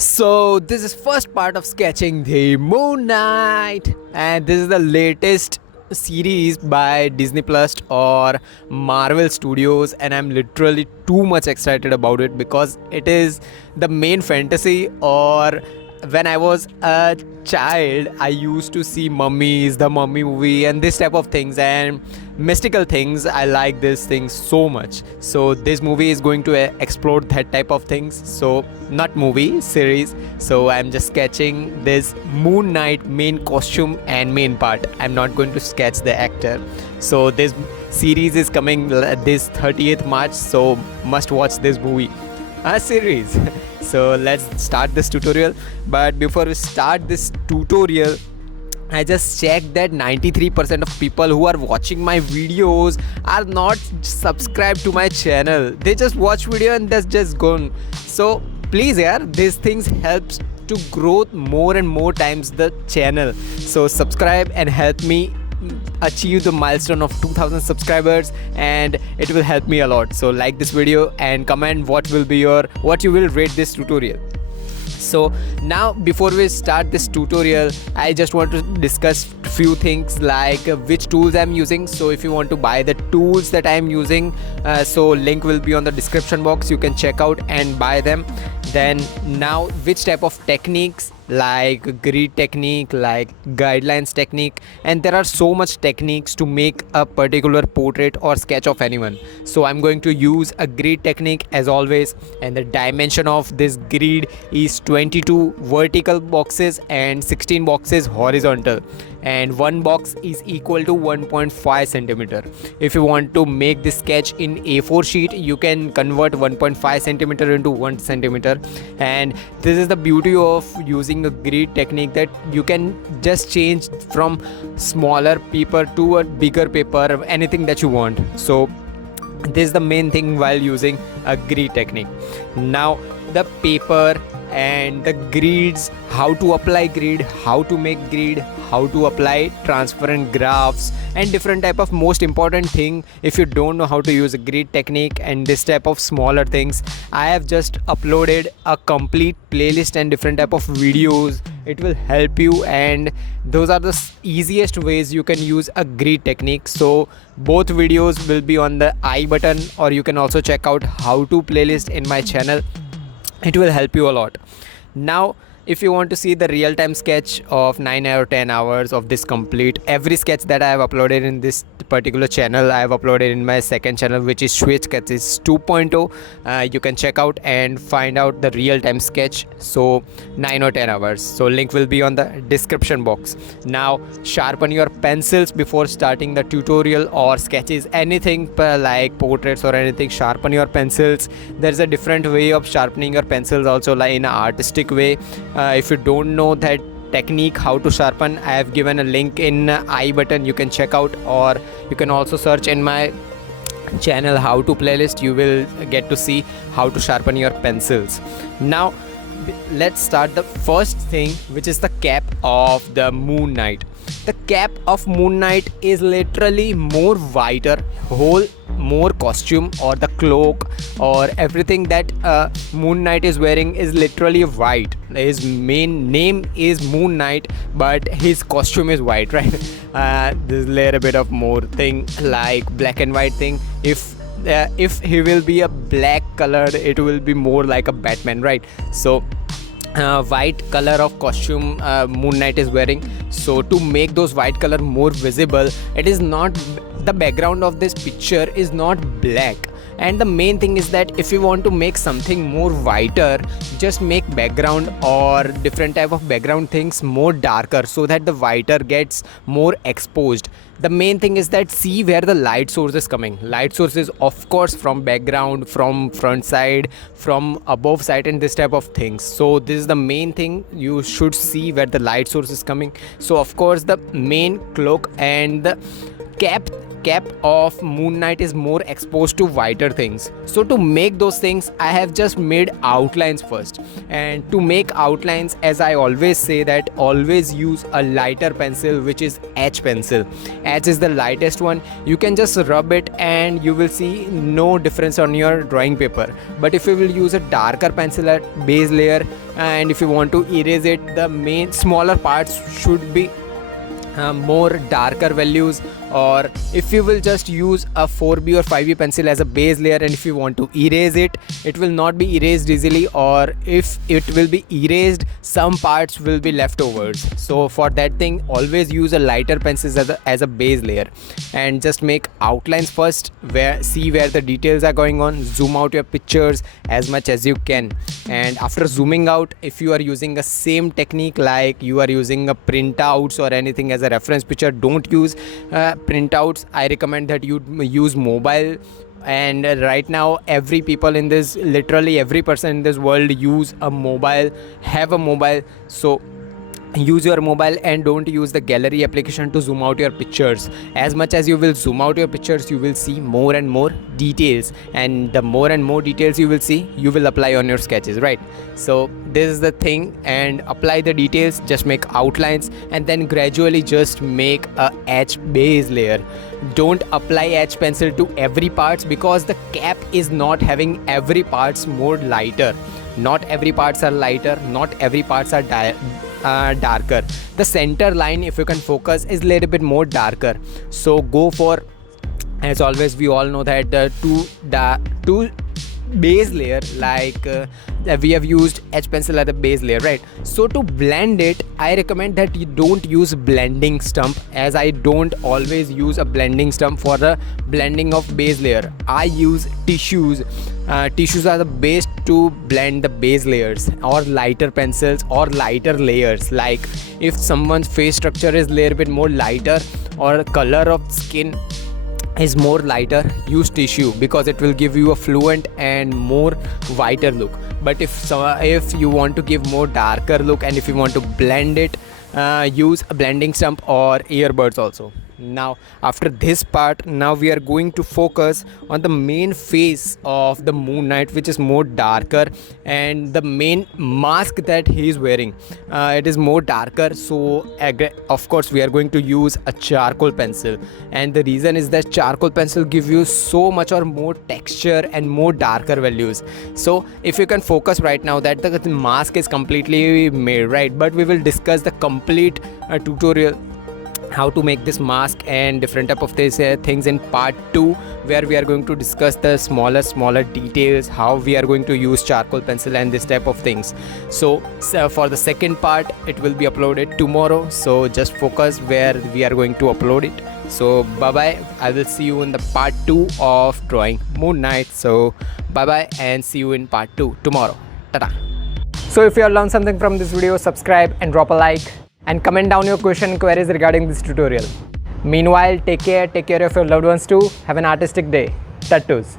So this is first part of sketching the Moon Knight, and this is the latest series by Disney Plus or Marvel Studios, and I'm literally too much excited about it because it is the main fantasy. Or when I was a child, I used to see mummies, the mummy movie, and this type of things and mystical things. I like these things so much. So this movie is going to explore that type of things. So not movie series. So I'm just sketching this Moon Knight main costume and main part. I'm not going to sketch the actor. So this series is coming this 30th March. So must watch this movie. A series. So let's start this tutorial. But before we start this tutorial, I just checked that 93% of people who are watching my videos are not subscribed to my channel. They just watch video and that's just gone. So please, yeah, these things helps to grow more and more times the channel. So subscribe and help me achieve the milestone of 2000 subscribers, and it will help me a lot. So like this video and comment what you will rate this tutorial. So now before we start this tutorial, I just want to discuss few things like which tools I'm using. So if you want to buy the tools that I'm using, so link will be on the description box. You can check out and buy them. Then now which type of techniques, like grid technique, like guidelines technique, and there are so much techniques to make a particular portrait or sketch of anyone. So I'm going to use a grid technique as always, and the dimension of this grid is 22 vertical boxes and 16 boxes horizontal, and one box is equal to 1.5 centimeter. If you want to make this sketch in A4 sheet, you can convert 1.5 centimeter into 1 centimeter. And this is the beauty of using a grid technique, that you can just change from smaller paper to a bigger paper, anything that you want. So this is the main thing while using a grid technique. Now the paper and the grids, how to apply grid, how to make grid, how to apply transparent graphs, and different type of most important thing. If you don't know how to use a grid technique and this type of smaller things, I have just uploaded a complete playlist and different type of videos. It will help you, and those are the easiest ways you can use a grid technique. So both videos will be on the I button, or you can also check out how to playlist in my channel. It will help you a lot. Now if you want to see the real-time sketch of 9 or 10 hours of this complete, every sketch that I have uploaded in this particular channel, I have uploaded in my second channel, which is Switch Sketches 2.0. You can check out and find out the real-time sketch. So 9 or 10 hours. So link will be on the description box. Now sharpen your pencils before starting the tutorial or sketches, anything like portraits or anything. Sharpen your pencils. There's a different way of sharpening your pencils also, like in an artistic way. If you don't know that technique, how to sharpen, I have given a link in I button. You can check out, or you can also search in my channel how to playlist. You will get to see how to sharpen your pencils. Now let's start the first thing, which is the cap of the Moon Knight. The cap of Moon Knight is literally more whiter, whole more costume or the cloak or everything that Moon Knight is wearing is literally white. His main name is Moon Knight, but his costume is white, right? There's a little bit of more thing like black and white thing. If he will be a black color, it will be more like a Batman, right? So white color of costume Moon Knight is wearing. So to make those white color more visible, it is not, the background of this picture is not black. And the main thing is that if you want to make something more whiter, just make background or different type of background things more darker, so that the whiter gets more exposed. The main thing is that see where the light source is coming. Light source is of course from background, from front side, from above side, and this type of things. So this is the main thing, you should see where the light source is coming. So of course the main cloak and the cap cap of Moon Knight is more exposed to whiter things. So to make those things, I have just made outlines first. And to make outlines, as I always say, that always use a lighter pencil, which is H pencil. H is the lightest one. You can just rub it and you will see no difference on your drawing paper. But if you will use a darker pencil at base layer, and if you want to erase it, the main smaller parts should be more darker values. Or if you will just use a 4B or 5B pencil as a base layer, and if you want to erase it, it will not be erased easily, or if it will be erased, some parts will be leftovers. So for that thing, always use a lighter pencil as a base layer, and just make outlines first, see where the details are going on. Zoom out your pictures as much as you can, and after zooming out, if you are using the same technique like you are using a printouts or anything as a reference picture, don't use printouts. I recommend that you use mobile. And right now, literally every person in this world have a mobile. So use your mobile and don't use the gallery application to zoom out your pictures. As much as you will zoom out your pictures, you will see more and more details, and the more and more details you will see, you will apply on your sketches, right? So this is the thing, and apply the details, just make outlines, and then gradually just make a H base layer. Don't apply H pencil to every parts, because the cap is not having every parts more lighter. Not every parts are lighter, not every parts are darker. The center line, if you can focus, is a little bit more darker. So go for, as always, we all know that the two base layer, like we have used H pencil as a base layer, right? So to blend it, I recommend that you don't use blending stump, as I don't always use a blending stump for the blending of base layer. I use tissues. Tissues are the best to blend the base layers, or lighter pencils or lighter layers. Like if someone's face structure is a little bit more lighter, or color of skin is more lighter, use tissue, because it will give you a fluent and more whiter look. But if you want to give more darker look, and if you want to blend it, use a blending stump or earbuds also. Now after this part, now we are going to focus on the main face of the Moon Knight, which is more darker, and the main mask that he is wearing, it is more darker. So of course we are going to use a charcoal pencil, and the reason is that charcoal pencil give you so much or more texture and more darker values. So if you can focus right now, that the mask is completely made, right? But we will discuss the complete tutorial how to make this mask and different type of things in part 2, where we are going to discuss the smaller details, how we are going to use charcoal pencil and this type of things. So for the second part, it will be uploaded tomorrow, so just focus where we are going to upload it. So bye bye, I will see you in the part 2 of drawing Moon Knight. So bye bye, and see you in part 2 tomorrow. Tata. So if you have learned something from this video, subscribe and drop a like, and comment down your question and queries regarding this tutorial. Meanwhile, take care of your loved ones too. Have an artistic day. Tattoos.